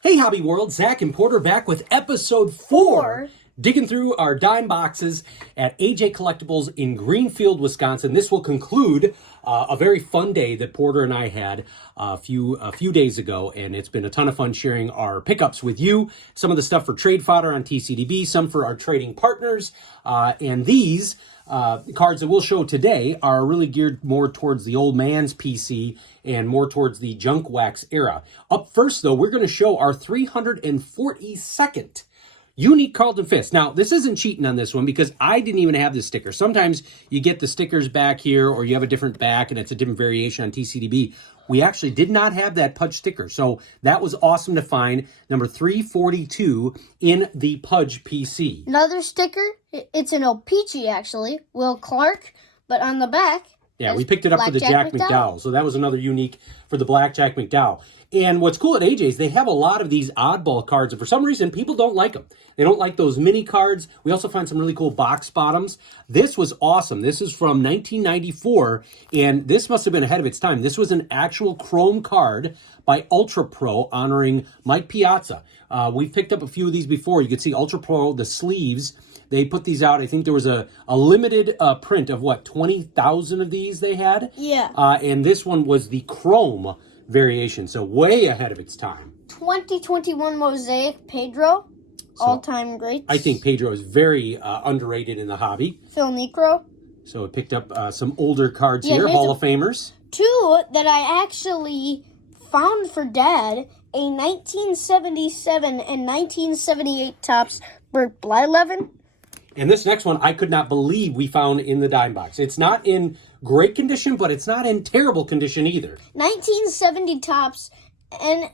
Hey, Hobby World, Zach and Porter back with episode 4, digging through our dime boxes at AJ Collectibles in Greenfield, Wisconsin. This will conclude a very fun day that Porter and I had a few days ago, and it's been a ton of fun sharing our pickups with you. Some of the stuff for trade fodder on TCDB, some for our trading partners, and these cards that we'll show today are really geared more towards the old man's PC and more towards the junk wax era. Up first, though, we're going to show our 342nd unique Carlton Fist. Now, this isn't cheating on this one because I didn't even have this sticker. Sometimes you get the stickers back here or you have a different back and it's a different variation on TCDB. We actually did not have that Pudge sticker, so that was awesome to find. Number 342 in the Pudge PC. Another sticker, it's an O-Pee-Chee actually, Will Clark, but on the back... Yeah, we picked it up for the Jack McDowell. So that was another unique for the Black Jack McDowell. And what's cool at AJ's, they have a lot of these oddball cards, and for some reason, people don't like them. They don't like those mini cards. We also find some really cool box bottoms. This was awesome. This is from 1994, and this must have been ahead of its time. This was an actual chrome card by Ultra Pro honoring Mike Piazza. We've picked up a few of these before. You can see Ultra Pro, the sleeves. They put these out. I think there was a limited print of, 20,000 of these they had? Yeah. And this one was the chrome variation, so way ahead of its time. 2021 Mosaic Pedro, all-time greats. I think Pedro is very underrated in the hobby. Phil Necro. So it picked up some older cards here, Hall of Famers. Two that I actually found for Dad, a 1977 and 1978 Topps Bert Blyleven. And this next one, I could not believe we found in the dime box. It's not in great condition, but it's not in terrible condition either. 1970 Topps and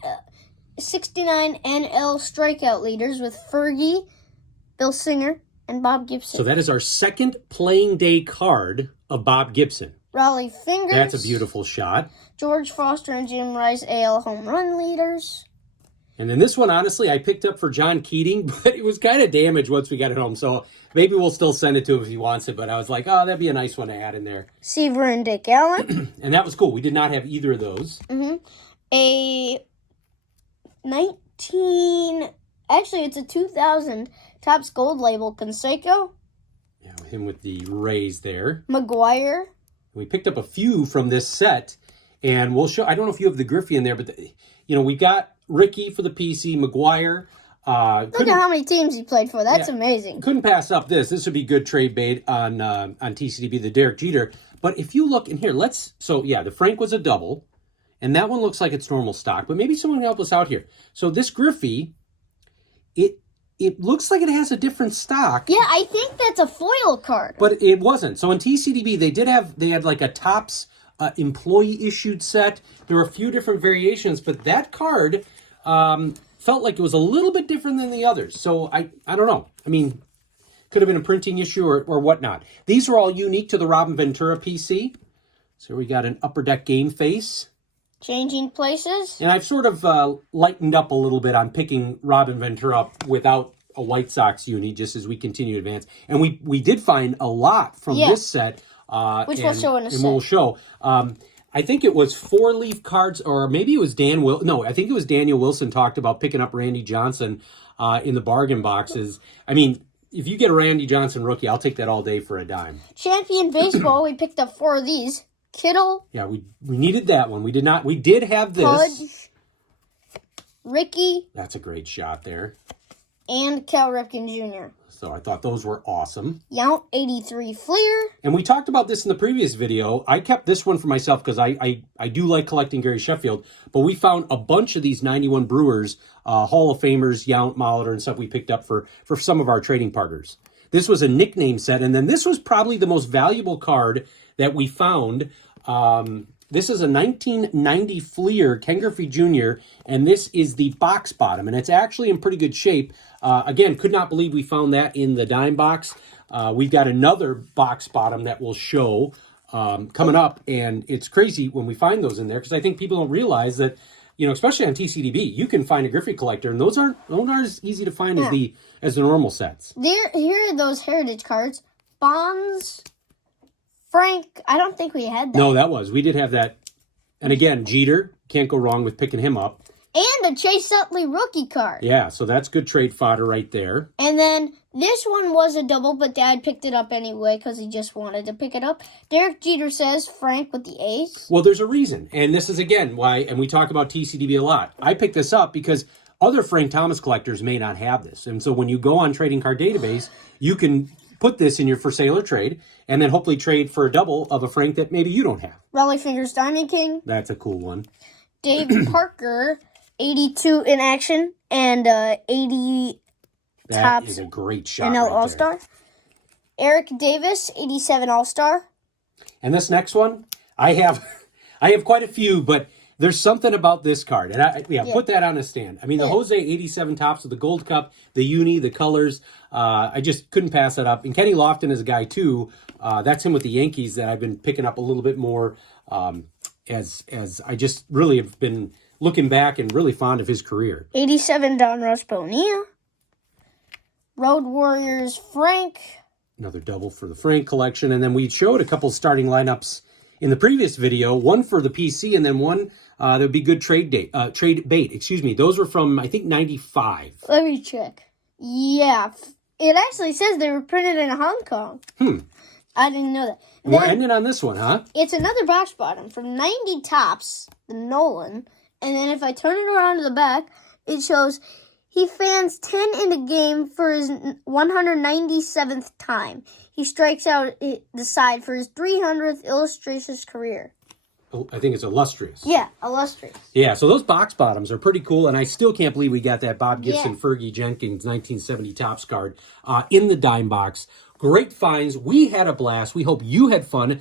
69 NL strikeout leaders with Fergie, Bill Singer, and Bob Gibson. So that is our second playing day card of Bob Gibson. Raleigh Fingers. That's a beautiful shot. George Foster and Jim Rice AL home run leaders. And then this one, honestly, I picked up for John Keating, but it was kind of damaged once we got it home. So maybe we'll still send it to him if he wants it. But I was like, oh, that'd be a nice one to add in there. Seaver and Dick Allen. And that was cool. We did not have either of those. A it's a 2000 Topps Gold Label Canseco. Yeah, him with the rays there. McGuire. We picked up a few from this set. And we'll show, I don't know if you have the Griffey in there, but, we got Ricky for the PC, McGuire. Look at how many teams he played for. That's amazing. Couldn't pass up this. This would be good trade bait on TCDB, the Derek Jeter. But if you look in here, the Frank was a double, and that one looks like it's normal stock. But maybe someone can help us out here. So this Griffey, it looks like it has a different stock. Yeah, I think that's a foil card. But it wasn't. So in TCDB, they had like a Topps employee issued set. There were a few different variations, but that card felt like it was a little bit different than the others. So I don't know. I mean, could have been a printing issue or whatnot. These were all unique to the Robin Ventura PC. So we got an Upper Deck game face. Changing places. And I've sort of lightened up a little bit on picking Robin Ventura up without a White Sox uni just as we continue to advance. And we did find a lot from this set. Which we'll show in a second. We'll show. I think it was 4-leaf cards, or maybe it was I think it was Daniel Wilson talked about picking up Randy Johnson in the bargain boxes. I mean, if you get a Randy Johnson rookie, I'll take that all day for a dime. Champion Baseball, we picked up 4 of these. Kittle. Yeah, we needed that one. We did have this. Pudge. Ricky. That's a great shot there. And Cal Ripken Jr. So I thought those were awesome. Yount 83 Fleer. And we talked about this in the previous video. I kept this one for myself because I do like collecting Gary Sheffield. But we found a bunch of these 91 Brewers, Hall of Famers, Yount, Molitor, and stuff we picked up for some of our trading partners. This was a nickname set. And then this was probably the most valuable card that we found. This is a 1990 Fleer, Ken Griffey Jr., and this is the box bottom, and it's actually in pretty good shape. Again, could not believe we found that in the dime box. We've got another box bottom that we'll show coming up, and it's crazy when we find those in there, because I think people don't realize that, especially on TCDB, you can find a Griffey collector, and those aren't as easy to find as the normal sets. Here are those heritage cards. Bonds... Frank, I don't think we had that. No, we did have that. And again, Jeter, can't go wrong with picking him up. And a Chase Utley rookie card. Yeah, so that's good trade fodder right there. And then this one was a double, but Dad picked it up anyway because he just wanted to pick it up. Derek Jeter says Frank with the A's. Well, there's a reason. And this is, again, why, and we talk about TCDB a lot. I picked this up because other Frank Thomas collectors may not have this. And so when you go on Trading Card Database, you can put this in your for sale or trade, and then hopefully trade for a double of a Frank that maybe you don't have. Raleigh Fingers Diamond King. That's a cool one. Dave Parker, 82 in action, and 80 That tops is a great shot NL right All-Star. Eric Davis, 87 All-Star. And this next one, I have quite a few, but there's something about this card. And put that on a stand. I mean, the Jose 87 tops with the Gold Cup, the uni, the colors, I just couldn't pass that up. And Kenny Lofton is a guy, too. That's him with the Yankees that I've been picking up a little bit more as I just really have been looking back and really fond of his career. 87 Donruss Bonilla. Road Warriors Frank. Another double for the Frank collection. And then we showed a couple starting lineups in the previous video, one for the PC and then one that would be good trade bait. Those were from, I think, 95. Let me check. Yeah, it actually says they were printed in Hong Kong. I didn't know that. We're ending on this one, huh? It's another box bottom from 90 tops, the Nolan. And then if I turn it around to the back, it shows he fans 10 in a game for his 197th time. He strikes out the side for his 300th illustrious career. Oh, I think it's illustrious. Yeah, illustrious. Yeah, so those box bottoms are pretty cool, and I still can't believe we got that Bob Gibson, Fergie Jenkins 1970 Topps card in the dime box. Great finds. We had a blast. We hope you had fun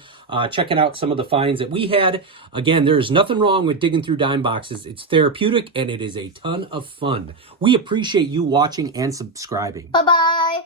checking out some of the finds that we had. Again, there's nothing wrong with digging through dime boxes. It's therapeutic, and it is a ton of fun. We appreciate you watching and subscribing. Bye-bye.